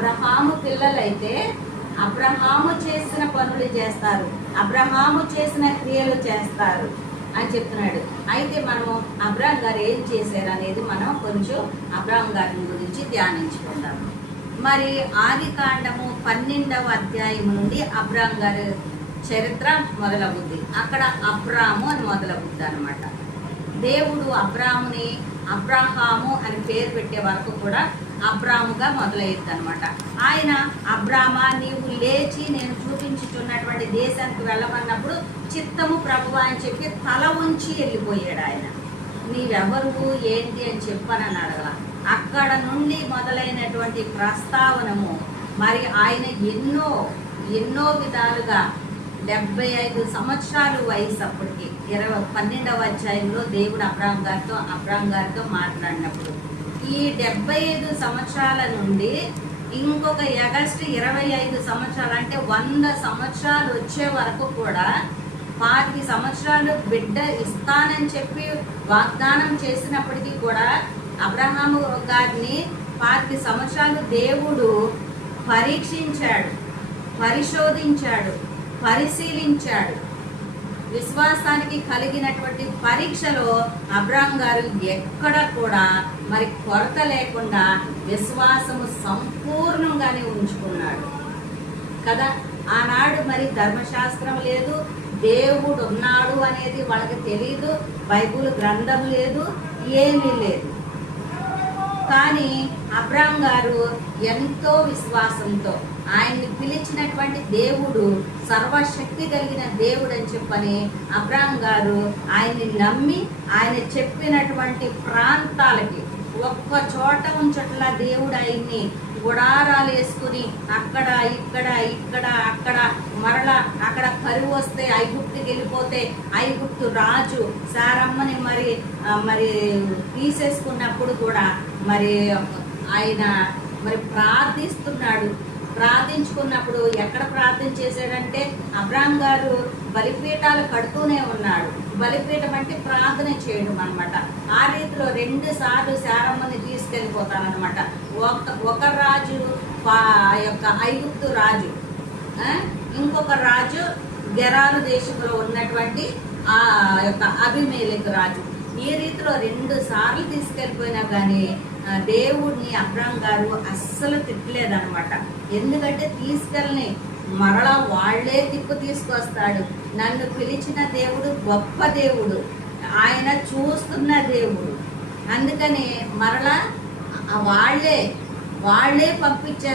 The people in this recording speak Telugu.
అబ్రహాము పిల్లలైతే అబ్రహాము చేసిన పనులు చేస్తారు, అబ్రహాము చేసిన క్రియలు చేస్తారు అని చెప్తున్నాడు. అయితే మనము అబ్రహాం గారు ఏం చేశారు అనేది మనం కొంచెం అబ్రహాం గారి గురించి ధ్యానించుకుందాం. మరి ఆది కాండము 12వ అధ్యాయం నుండి అబ్రహాం గారి చరిత్ర మొదలవుద్ది. అక్కడ అబ్రాము అని మొదలవుద్ది అనమాట. దేవుడు అబ్రాముని అబ్రాహాము అని పేరు పెట్టే వరకు కూడా అబ్రాముగా మొదలయ్యింది అనమాట. ఆయన అబ్రామా, నీవు లేచి నేను చూపించుతున్నటువంటి దేశానికి వెళ్ళమన్నప్పుడు చిత్తము ప్రభువా అని చెప్పి తల ఉంచి వెళ్ళిపోయాడు. ఆయన నీవెవరు ఏంటి అని చెప్పనని అడగల. అక్కడ నుండి మొదలైనటువంటి ప్రస్తావనము మరి ఆయన ఎన్నో విధాలుగా 75 సంవత్సరాలు వయసు అప్పటికి 12వ అధ్యాయంలో దేవుడు అబ్రాం గారితో మాట్లాడినప్పుడు ఈ 75 సంవత్సరాల నుండి ఇంకొక ఆగస్టు 25 సంవత్సరాలు అంటే 100 సంవత్సరాలు వచ్చే వరకు కూడా 25 సంవత్సరాలు బిడ్డ ఇస్తానని చెప్పి వాగ్దానం చేసినప్పటికీ కూడా అబ్రహాము గారిని 25 సంవత్సరాలు దేవుడు పరీక్షించాడు, పరిశోధించాడు, పరిశీలించాడు. విశ్వాసానికి కలిగినటువంటి పరీక్షలో అబ్రాం గారు ఎక్కడ కూడా మరి కొరత లేకుండా విశ్వాసము సంపూర్ణంగానే ఉంచుకున్నాడు కదా. ఆనాడు మరి ధర్మశాస్త్రం లేదు, దేవుడు ఉన్నాడు అనేది వాళ్ళకి తెలియదు, బైబుల్ గ్రంథం లేదు, ఏమీ లేదు. కానీ అబ్రాం గారు ఎంతో విశ్వాసంతో ఆయన్ని పిలిచినటువంటి దేవుడు సర్వశక్తి కలిగిన దేవుడు అని చెప్పని అబ్రాం గారు ఆయన్ని నమ్మి ఆయన చెప్పినటువంటి ప్రాంతాలకి ఒక్క చోట ఉంచట్లా దేవుడు ఆయన్ని గుడారాలు వేసుకుని అక్కడ అక్కడ మరలా అక్కడ కరువు వస్తే ఐగుప్తుకి వెళ్ళిపోతే ఐగుప్తు రాజు సారమ్మని మరి తీసేసుకున్నప్పుడు కూడా మరి ఆయన మరి ప్రార్థించుకున్నప్పుడు ఎక్కడ ప్రార్థన చేశాడంటే అబ్రాం గారు బలిపీఠాలు కడుతూనే ఉన్నాడు. బలిపీఠం అంటే ప్రార్థన చేయడం అనమాట. ఆ రీతిలో 2 సార్లు శారమ్మని తీసుకెళ్ళిపోతానమాట. ఒక రాజు యొక్క ఐగుప్తు రాజు, ఇంకొక రాజు గెరారు దేశంలో ఉన్నటువంటి ఆ యొక్క అబీమెలెకు రాజు. ఈ రీతిలో 2 సార్లు తీసుకెళ్ళిపోయినా కానీ దేవుడిని అబ్రాం గారు అస్సలు తిట్టలేదనమాట. ఎందుకంటే తీసుకెళ్ళని మరలా వాళ్లే తీసుకొస్తాడు. నన్ను పిలిచిన దేవుడు గొప్ప దేవుడు, ఆయన చూస్తున్న దేవుడు. అందుకని మరలా వాళ్ళే పంపించేస్తారు.